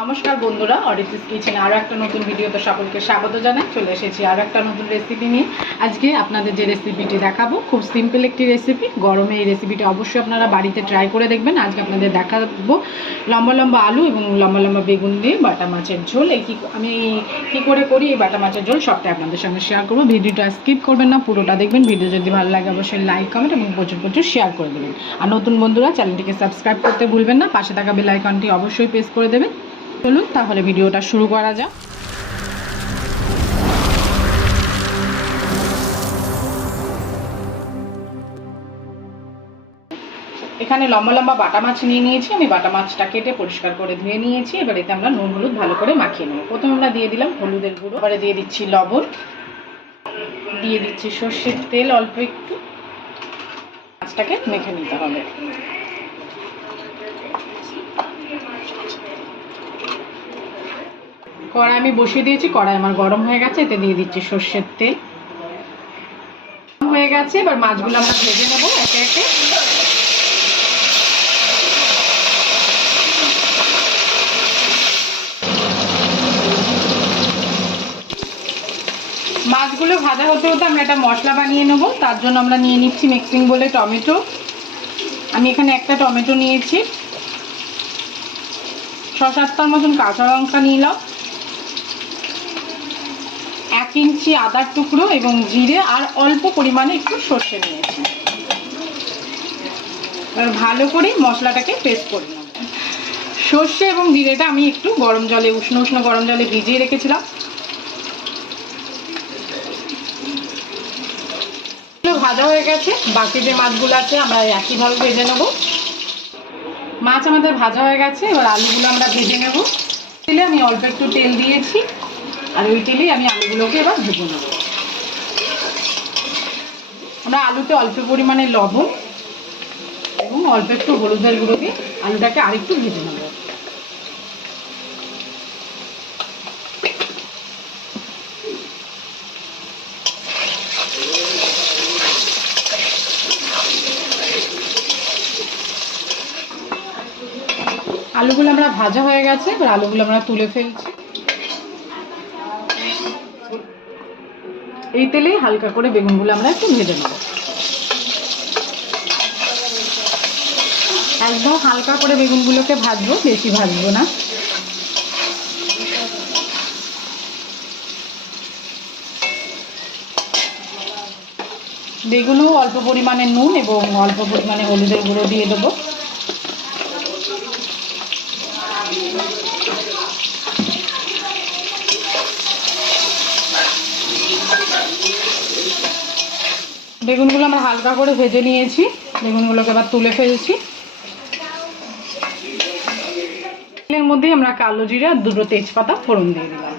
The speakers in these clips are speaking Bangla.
নমস্কার বন্ধুরা অরিফিস কিচেনে আরও একটা নতুন ভিডিওতে সকলকে স্বাগত জানাই। চলে এসেছি আরও একটা নতুন রেসিপি নিয়ে। আজকে আপনাদের যে রেসিপিটি দেখাবো, খুব সিম্পল একটি রেসিপি গরমে এই রেসিপিটা অবশ্যই আপনারা বাড়িতে ট্রাই করে দেখবেন। আজকে আপনাদের দেখাবো লম্বা লম্বা আলু এবং লম্বা লম্বা বেগুন দিয়ে বাটা মাছের ঝোল। এই কী আমি কি করে করি, এই বাটা মাছের ঝোল সবটাই আপনাদের সঙ্গে শেয়ার করব। ভিডিওটা স্কিপ করবেন না, পুরোটা দেখবেন। ভিডিও যদি ভালো লাগে, অবশ্যই লাইক কমেন্ট এবং প্রচুর প্রচুর শেয়ার করে দেবেন। আর নতুন বন্ধুরা চ্যানেলটিকে সাবস্ক্রাইব করতে ভুলবেন না। পাশে থাকা বেল আইকনটি অবশ্যই প্রেস করে দেবেন। চলুন, তাহলে ভিডিওটা শুরু করা যাক। এখানে লম্বা লম্বা বাটা মাছ নিয়ে নিয়েছি। আমি বাটা মাছটা কেটে পরিষ্কার করে ধুয়ে নিয়েছি। এবার এতে আমরা নুন, হলুদ ভালো করে মাখিয়ে নেব। প্রথমে আমরা দিয়ে দিলাম হলুদের গুঁড়ো। এবারে দিয়ে দিচ্ছি লবণ। দিয়ে দিচ্ছি সর্ষের তেল অল্প একটু। মাছটাকে মেখে নিতে হবে। কড়াই আমি বসিয়ে দিয়েছি, কড়াই আমার গরম হয়ে গেছে, এতে দিয়ে দিচ্ছি সর্ষের তেল। হয়ে গেছে, এবার মাছগুলো আমরা ভেজে নেব একে একে। মাছগুলো ভাজা হতে হতে আমরা একটা মশলা বানিয়ে নেব, তার জন্য আমরা নিয়ে নিচ্ছি মিক্সিং বলে টমেটো। আমি এখানে একটা টমেটো নিয়েছি। ছ সাতটার মতন কাঁচা লঙ্কা নিলাম। এক ইঞ্চি আদার টুকরো এবং জিরে আর অল্প পরিমাণে একটু সর্ষে নিয়েছি। এবার ভালো করে মশলাটাকে পেস্ট করে নেব। সর্ষে এবং জিরেটা আমি একটু গরম জলে, উষ্ণ উষ্ণ গরম জলে ভিজিয়ে রেখেছিলাম। ভাজা হয়ে গেছে। বাকি যে মাছগুলো আছে আমরা একইভাবে ভেজে নেব। মাছ আমাদের ভাজা হয়ে গেছে। এবার আলুগুলো আমরা ভেজে নেব। তেলে আমি অল্প একটু তেল দিয়েছি। আর ওই তেলেই আমি আলুগুলোকে এবার ভেজে নেব। আমরা আলুতে অল্প পরিমাণে লবণ এবং অল্প একটু হলুদের গুঁড়ো দিয়ে আলুটাকে আরেকটু ভেজে নেব। আলুগুলো আমরা ভাজা হয়ে গেছে, এবার আলুগুলো আমরা তুলে ফেলছি। এই তেলেই হালকা করে বেগুনগুলো আমরা একটু ভেজে নেব। একদম হালকা করে বেগুনগুলোকে ভাজবো, বেশি ভাজবো না। বেগুনও অল্প পরিমাণে নুন এবং অল্প পরিমাণে হলুদের গুঁড়ো দিয়ে দেবো। বেগুনগুলো আমরা হালকা করে ভেজে নিয়েছি। বেগুনগুলোকে এবার তুলে ফেলছি। তেলের মধ্যে আমরা কালো জিরা দুটো তেজপাতা ফোড়ন দিয়ে দিলাম।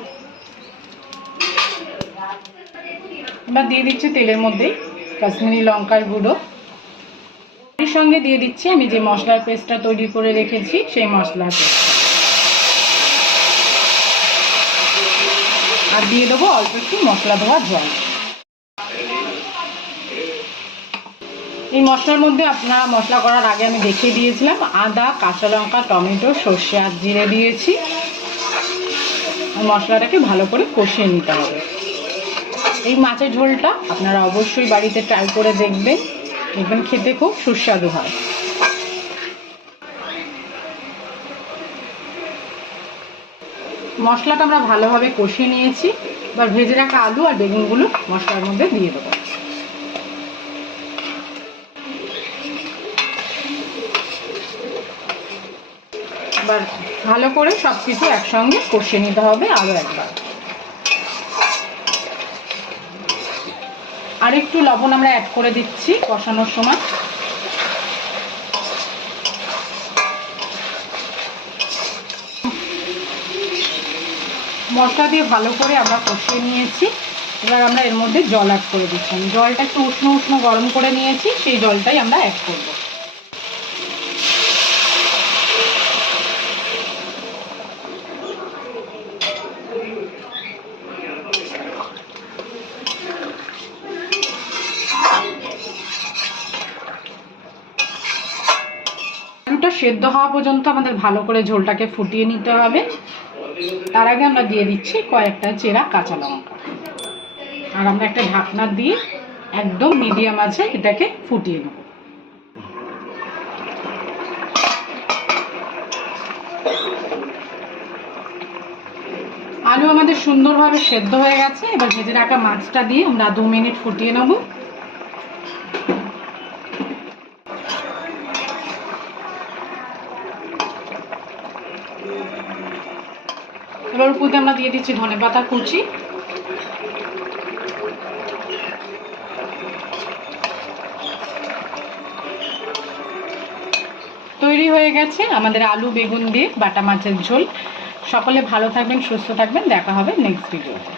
এবার দিয়ে দিচ্ছি তেলের মধ্যে কাশ্মীরি লঙ্কার গুঁড়ো। এর সঙ্গে দিয়ে দিচ্ছি আমি যে মশলার পেস্টটা তৈরি করে রেখেছি, সেই পেস্ট। আর দিয়ে দেবো অল্প একটু মশলা ধোয়া জল। এই মশলার মধ্যে আপনারা মশলা করার আগে আমি দেখিয়ে দিয়েছিলাম আদা, কাঁচা লঙ্কা, টমেটো, সর্ষে আর জিরে দিয়েছি। মশলাটাকে ভালো করে কষিয়ে নিতে হবে। এই মাছের ঝোলটা আপনারা অবশ্যই বাড়িতে ট্রাই করে দেখবেন। দেখবেন খেতে খুব সুস্বাদু হয়। মশলাটা আমরা ভালোভাবে কষিয়ে নিয়েছি। এবার ভেজে রাখা আলু আর বেগুনগুলো মশলার মধ্যে দিয়ে দেবো। এবার ভালো করে সব কিছু একসঙ্গে কষিয়ে নিতে হবে আরও একবার। আর একটু লবণ আমরা অ্যাড করে দিচ্ছি কষানোর সময়। মশলা দিয়ে ভালো করে আমরা কষিয়ে নিয়েছি। এবার আমরা এর মধ্যে জল অ্যাড করে দিচ্ছি। জলটা একটু উষ্ণ উষ্ণ গরম করে নিয়েছি, সেই জলটাই আমরা অ্যাড করব। সেদ্ধ হওয়া পর্যন্ত আমাদের ভালো করে ঝোলটাকে ফুটিয়ে নিতে হবে। তার আগে আমরা দিয়ে দিচ্ছি কয়েকটা চেরা কাঁচা লঙ্কা। আর আমরা একটা ঢাকনা দিয়ে একদম মিডিয়াম আছে এটাকে ফুটিয়ে নেব। আলু আমাদের সুন্দরভাবে সেদ্ধ হয়ে গেছে। এবার ভেজে রাখা মাছটা দিয়ে আমরা দু মিনিট ফুটিয়ে নেব। এবার উপরে আমরা দিয়ে দিচ্ছি ধনে পাতা কুচি তৈরি হয়ে গেছে আমাদের আলু, বেগুন দিয়ে বাটা মাছের ঝোল। সকলে ভালো থাকবেন, সুস্থ থাকবেন। দেখা হবে নেক্সট ভিডিওতে